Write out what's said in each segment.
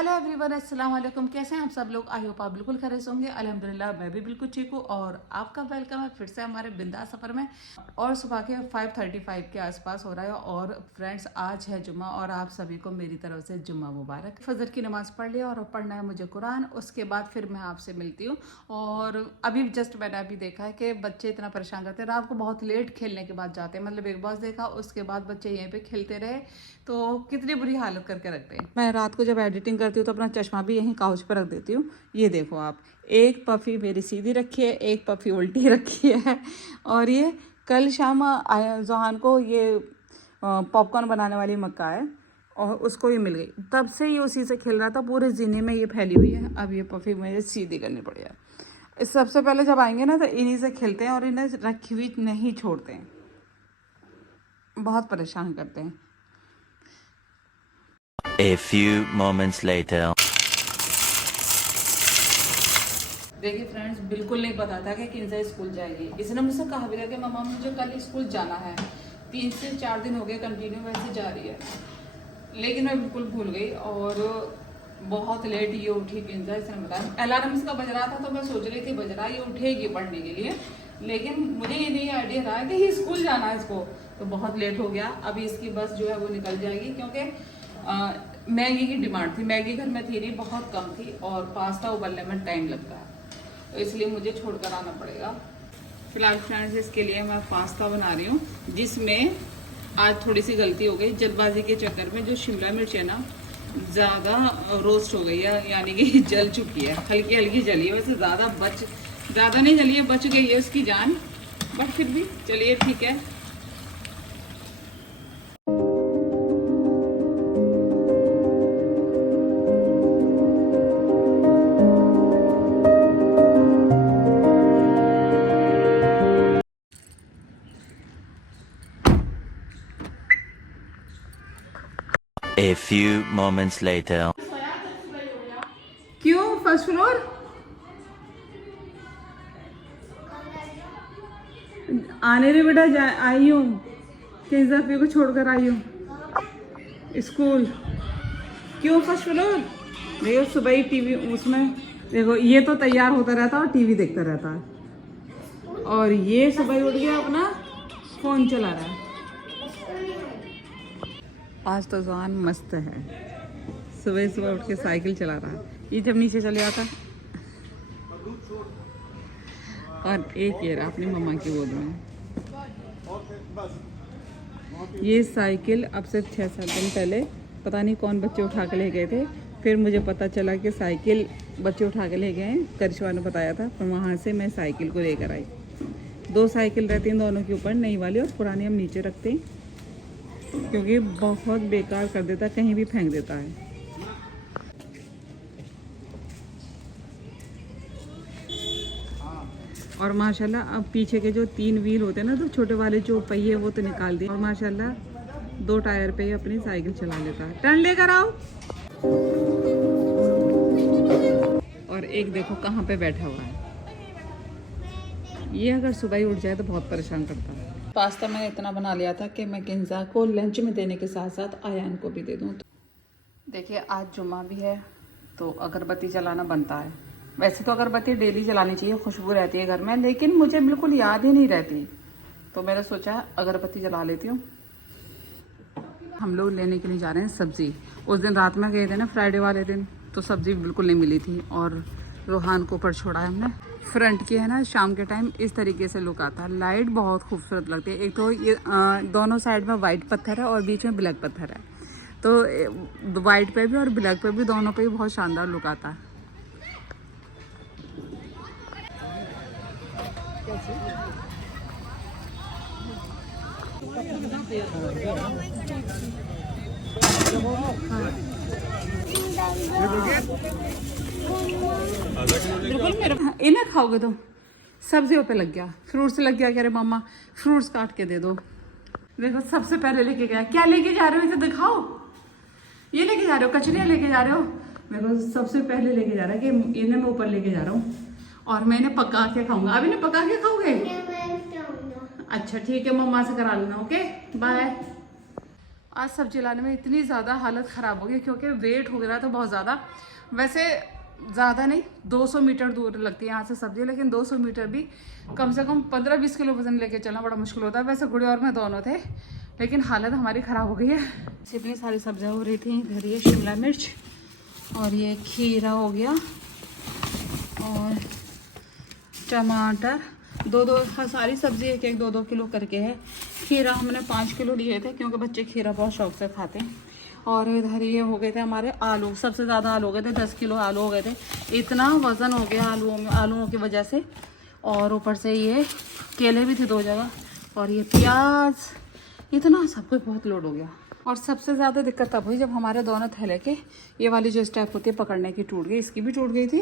Hello everyone, अस्सलाम वालेकुम। कैसे हैं आप सब लोग? आई होप आप बिल्कुल खैरियत होंगे। अल्हम्दुलिल्लाह मैं भी बिल्कुल ठीक हूँ और आपका वेलकम है फिर से हमारे बिंदास सफ़र में। और सुबह के 5:35 के आसपास हो रहा है और फ्रेंड्स आज है जुम्मा और आप सभी को मेरी तरफ से जुम्मा मुबारक। फजर की नमाज़ पढ़ लिया और पढ़ना है मुझे कुरान, उसके बाद फिर मैं आपसे मिलती हूँ। और अभी जस्ट मैंने अभी देखा है कि बच्चे इतना परेशान करते हैं, रात को बहुत लेट खेलने के बाद जाते हैं। मतलब बिग बॉस देखा, उसके बाद बच्चे यहीं पे खेलते रहे तो कितनी बुरी हालत करके रखते हैं। मैं रात को जब एडिटिंग करती हूँ तो अपना चश्मा भी यहीं काउच पर रख देती हूँ। ये देखो आप, एक पफ़ी मेरी सीधी रखी है, एक पफ़ी उल्टी रखी है। और ये कल शाम जोहान को ये पॉपकॉर्न बनाने वाली मक्का है और उसको ये मिल गई, तब से ये उसी से खेल रहा था। पूरे जीने में ये फैली हुई है। अब ये पफ़ी मुझे सीधी करनी पड़ेगी। सबसे पहले जब आएंगे ना तो इन्हीं से खेलते हैं और इन्हें रखी हुई नहीं छोड़ते हैं, बहुत परेशान करते हैं। A few moments later. देखिए फ्रेंड्स, बिल्कुल नहीं पता था कि किंजा स्कूल जाएगी। इसने मुझसे कहा भी था कि मम्मा मुझे कल स्कूल जाना है। 3 से 4 दिन हो गए कंटिन्यू वैसे जा रही है, लेकिन मैं बिल्कुल भूल गई और बहुत लेट ये उठी किंजा। इसने बताया अलार्म इसका बज रहा था तो मैं सोच रही थी बज रहा ये उठेगी पढ़ने के लिए, लेकिन मुझे ये नहीं आइडिया रहा कि ये स्कूल जाना है इसको, तो बहुत लेट हो गया। अभी इसकी बस जो है वो निकल जाएगी क्योंकि मैगी की डिमांड थी। मैगी घर में थी नहीं, बहुत कम थी और पास्ता उबलने में टाइम लगता है, तो इसलिए मुझे छोड़कर आना पड़ेगा। फिलहाल फ्रेंड्स इसके लिए मैं पास्ता बना रही हूँ, जिसमें आज थोड़ी सी गलती हो गई जल्दबाजी के चक्कर में। जो शिमला मिर्च है ना ज़्यादा रोस्ट हो गई है, यानी कि जल चुकी है, हल्की हल्की जली है। वैसे ज़्यादा नहीं जली है, बच गई है उसकी जान, बट फिर भी चलिए ठीक है। A few moments later. क्यों फर्स्ट फ्लोर? आने रे बेटा, आई हूँ किंजा को छोड़कर आई हूँ स्कूल। क्यों फर्स्ट फ्लोर? देखो सुबह ही टीवी उसमें देखो, ये तो तैयार होता रहता है और टीवी देखता रहता है, और ये सुबह ही उठ गया अपना फोन चला रहा है। आज तो जवान मस्त है, सुबह सुबह उठ के साइकिल चला रहा है। ये जब नीचे चले आता और एक ये रहा अपनी मम्मा की गोद में। ये साइकिल अब से 6-7 दिन पहले पता नहीं कौन बच्चे उठा के ले गए थे, फिर मुझे पता चला कि साइकिल बच्चे उठा के ले गए हैं, करिश्मा ने बताया था। फिर वहाँ से मैं साइकिल को लेकर आई। 2 साइकिल रहती हैं दोनों के ऊपर, नई वाली और पुरानी हम नीचे रखते हैं क्योंकि बहुत बेकार कर देता है, कहीं भी फेंक देता है। और माशाल्लाह अब पीछे के जो 3 व्हील होते हैं ना, तो छोटे वाले जो पहिए वो तो निकाल दिए और माशाल्लाह 2 टायर पे ही अपनी साइकिल चला लेता है। टर्न लेकर आओ। और एक देखो कहाँ पे बैठा हुआ है, ये अगर सुबह ही उठ जाए तो बहुत परेशान करता है। पास्ता मैंने इतना बना लिया था कि मैं किंजा को लंच में देने के साथ साथ आयान को भी दे दूँ। देखिए आज जुम्मा भी है तो अगरबत्ती जलाना बनता है। वैसे तो अगरबत्ती डेली जलानी चाहिए, खुशबू रहती है घर में, लेकिन मुझे बिल्कुल याद ही नहीं रहती, तो मैंने सोचा अगरबत्ती जला लेती हूँ। हम लोग लेने के लिए जा रहे हैं सब्ज़ी। उस दिन रात में गए थे ना फ्राइडे वाले दिन, तो सब्ज़ी बिल्कुल नहीं मिली थी और रोहान को ऊपर छोड़ा है हमने। फ्रंट की है ना शाम के टाइम इस तरीके से लुक आता है, लाइट बहुत खूबसूरत लगती है। एक तो ये दोनों साइड में वाइट पत्थर है और बीच में ब्लैक पत्थर है, तो वाइट पे भी और ब्लैक पे भी, दोनों पे भी बहुत शानदार लुक आता है। इन्हें खाओगे तो सब्जियों पे लग गया, फ्रूट्स लग गया। कह रहे मम्मा फ्रूट्स काट के दे दो। देखो सबसे पहले लेके गया। क्या लेके जा रहे हो इसे दिखाओ। ये लेके जा रहे हो, कचरिया लेके जा रहे हो। देखो सबसे पहले लेके जा रहा है कि इन्हें मैं ऊपर लेके जा रहा हूँ और मैं इन्हें पका के खाऊंगा। अब इन्हें पका के खाओगे? अच्छा ठीक है, मम्मा से करा लेना। Okay bye. आज सब्जी लाने में इतनी ज़्यादा हालत ख़राब हो गई क्योंकि वेट हो गया था बहुत ज़्यादा। वैसे ज़्यादा नहीं, 200 मीटर दूर लगती है यहाँ से सब्जी, लेकिन 200 मीटर भी कम से कम 15-20 किलो वजन लेके चलना बड़ा मुश्किल होता है। वैसे गुड़िया और मैं दोनों थे, लेकिन हालत हमारी ख़राब हो गई है। इतनी सारी सब्जियाँ हो रही थी इधर, ये शिमला मिर्च और ये खीरा हो गया और टमाटर, दो हाँ सारी सब्जी एक 2-2 किलो करके है। खीरा हमने 5 किलो लिए थे क्योंकि बच्चे खीरा बहुत शौक से खाते हैं। और इधर ये हो गए थे हमारे आलू, सबसे ज़्यादा आलू हो गए थे, 10 किलो आलू हो गए थे। इतना वज़न हो गया आलूओं की वजह से। और ऊपर से ये केले भी थे 2 जगह, और ये प्याज, इतना सब कुछ बहुत लोड हो गया। और सबसे ज़्यादा दिक्कत तब हुई जब हमारे दोनों थैले के ये वाली जो स्टेप होती है पकड़ने की टूट गई। इसकी भी टूट गई थी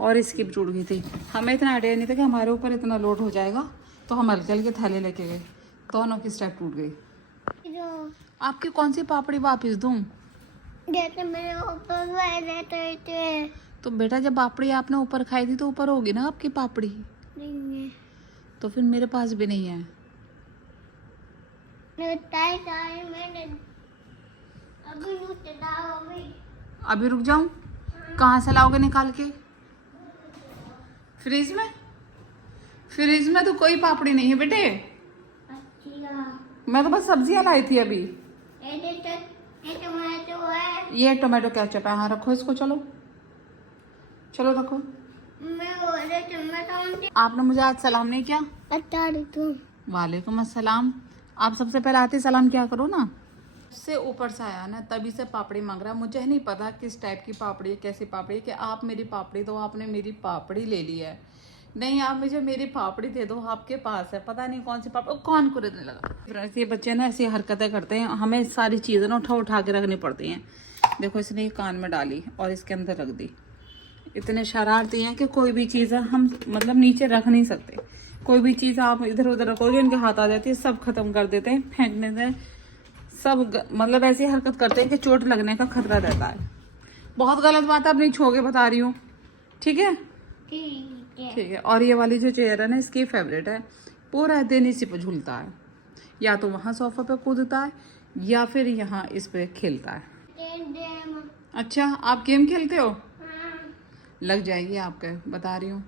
और इसकी भी टूट गई थी। हमें इतना आइडिया नहीं था कि हमारे ऊपर इतना लोड हो जाएगा, तो हम हल्के हल्के थैले लेके गए, दोनों की स्टेप टूट गई। आपकी कौन सी पापड़ी वापस दूँ? तो बेटा जब पापड़ी आपने ऊपर खाई थी तो ऊपर होगी ना आपकी पापड़ी। नहीं है। तो फिर मेरे पास भी नहीं है। अभी रुक जाऊं? कहाँ से लाओगे निकाल के? फ्रिज में? फ्रिज में तो कोई पापड़ी नहीं है बेटे। मैं तो बस सब्जियां लाई थी अभी। ये टोमेटो केचप है, हाँ रखो इसको, चलो चलो रखो। आपने मुझे आज सलाम नहीं किया। वालेकुम अस्सलाम। आप सबसे पहले आते सलाम क्या करो ना। से ऊपर से आया ना तभी से पापड़ी मांग रहा है। मुझे नहीं पता किस टाइप की पापड़ी है, कैसी पापड़ी है, कि आप मेरी पापड़ी दो, आपने मेरी पापड़ी ले ली है। नहीं, आप मुझे मेरी पापड़ी दे दो, आपके पास है, पता नहीं कौन सी पापड़ी। कौन को देने लगा। ये बच्चे ना ऐसी हरकतें करते हैं, हमें सारी चीज़ें ना उठा के रखनी पड़ती हैं। देखो इसने ये कान में डाली और इसके अंदर रख दी। इतने शरारती हैं कि कोई भी चीज़ हम मतलब नीचे रख नहीं सकते। कोई भी चीज़ आप इधर उधर रखोगे इनके हाथ आ जाती है, सब खत्म कर देते हैं, फेंकने से सब मतलब ऐसी हरकत करते हैं कि चोट लगने का खतरा रहता है। बहुत गलत बात है, अपनी छोके बता रही हूँ, ठीक है? ठीक है। और ये वाली जो चेयर है ना इसकी फेवरेट है, पूरा दिन इसी पे झूलता है। या तो वहाँ सोफा पे कूदता है या फिर यहाँ इस पे खेलता है। अच्छा, आप गेम खेलते हो? लग जाएगी आपके, बता रही हूँ।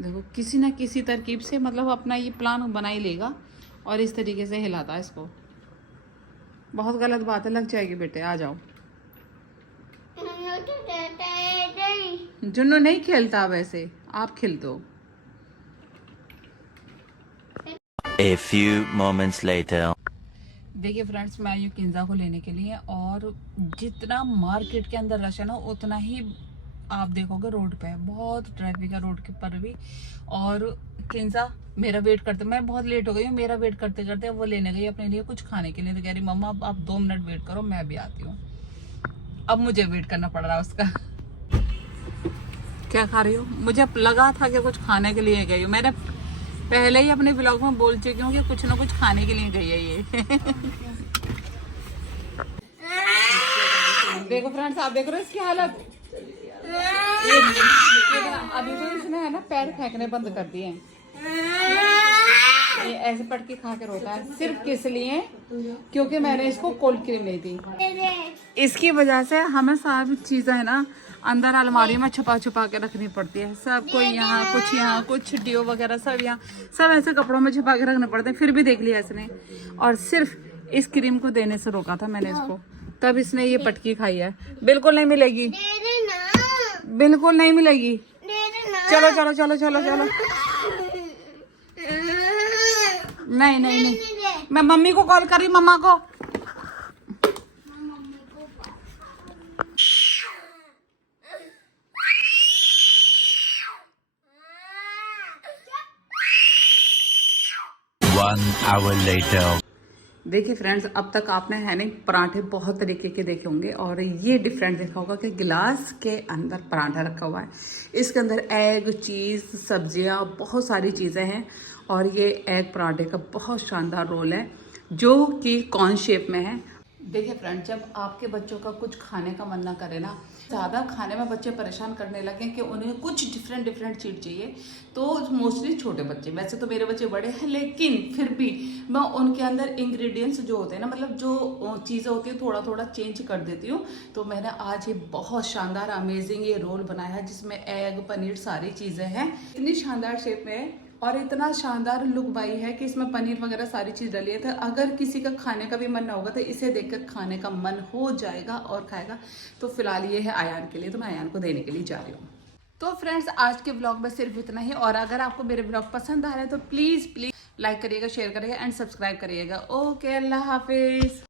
देखो किसी ना किसी तरकीब से मतलब अपना ये प्लान बना ही लेगा और इस तरीके से हिलाता है इसको। बहुत गलत बात है, लग जाएगी बेटे, आ जाओ। जुन्नू नहीं खेलता वैसे, आप खेलते हो। A few moments later. देखिए फ्रेंड्स, मैं ये किंजा को लेने के लिए, और जितना मार्केट के अंदर रश है ना उतना ही आप देखोगे रोड पे बहुत ट्रैफिक है रोड के पर भी। और किंजा मेरा वेट करते, मैं बहुत लेट हो गई हूँ, मेरा वेट करते करते वो लेने गई अपने लिए कुछ खाने के लिए। तो कह रही मम्मा आप 2 मिनट वेट करो, मैं भी आती हूँ। अब मुझे वेट करना पड़ रहा है उसका। क्या खा रही हो? मुझे लगा था कि कुछ खाने के लिए गई हूँ। मैंने पहले ही अपने ब्लॉग में बोल चुकी हूँ कि कुछ ना कुछ खाने के लिए गई है ये। देखो फ्रेंड्स, आप देख रहे हो इसकी हालत। अभी तो इसने है ना पैर फेंकने बंद कर दिए हैं। ये ऐसे पटकी खा के रोता है, सिर्फ किस लिए? क्योंकि मैंने इसको कोल्ड क्रीम नहीं दी। इसकी वजह से हमें सारी चीजें है ना अंदर अलमारी में छुपा छुपा के रखनी पड़ती है। सब कोई यहाँ कुछ डियो वगैरह सब यहाँ सब ऐसे कपड़ों में छुपा के रखने पड़ते हैं। फिर भी देख लिया इसने, और सिर्फ इस क्रीम को देने से रोका था मैंने इसको, तब इसने ये पटकी खाई है। बिल्कुल नहीं मिलेगी, बिल्कुल नहीं मिलेगी। चलो चलो चलो चलो चलो। नहीं नहीं नहीं, मैं मम्मी को कॉल कर रही, मम्मा को। One hour later. देखिए फ्रेंड्स, अब तक आपने है नहीं पराठे बहुत तरीके के देखे होंगे, और ये डिफरेंट देखा होगा कि गिलास के अंदर पराठा रखा हुआ है। इसके अंदर एग, चीज़, सब्जियां, बहुत सारी चीज़ें हैं। और ये एग पराठे का बहुत शानदार रोल है जो कि कॉर्न शेप में है। देखिए फ्रेंड, जब आपके बच्चों का कुछ खाने का मन ना करे ना, ज़्यादा खाने में बच्चे परेशान करने लगे कि उन्हें कुछ डिफरेंट चीज़ चाहिए, तो मोस्टली छोटे बच्चे, वैसे तो मेरे बच्चे बड़े हैं लेकिन फिर भी मैं उनके अंदर इंग्रेडिएंट्स जो होते हैं ना, मतलब जो चीज़ें होती हैं थोड़ा थोड़ा चेंज कर देती हूँ। तो मैंने आज ये बहुत शानदार अमेजिंग ये रोल बनाया है जिसमें एग, पनीर, सारी चीज़ें हैं। इतनी शानदार शेप में है और इतना शानदार लुक बाई है कि इसमें पनीर वगैरह सारी चीज़ डली है। तो अगर किसी का खाने का भी मन ना होगा तो इसे देखकर खाने का मन हो जाएगा और खाएगा। तो फिलहाल ये है आयान के लिए, तो मैं आयान को देने के लिए जा रही हूँ। तो फ्रेंड्स, आज के ब्लॉग में सिर्फ इतना ही। और अगर आपको मेरे ब्लॉग पसंद आ रहे हैं तो प्लीज़ लाइक करिएगा, शेयर करिएगा एंड सब्सक्राइब करिएगा। ओके, अल्लाह हाफिज़।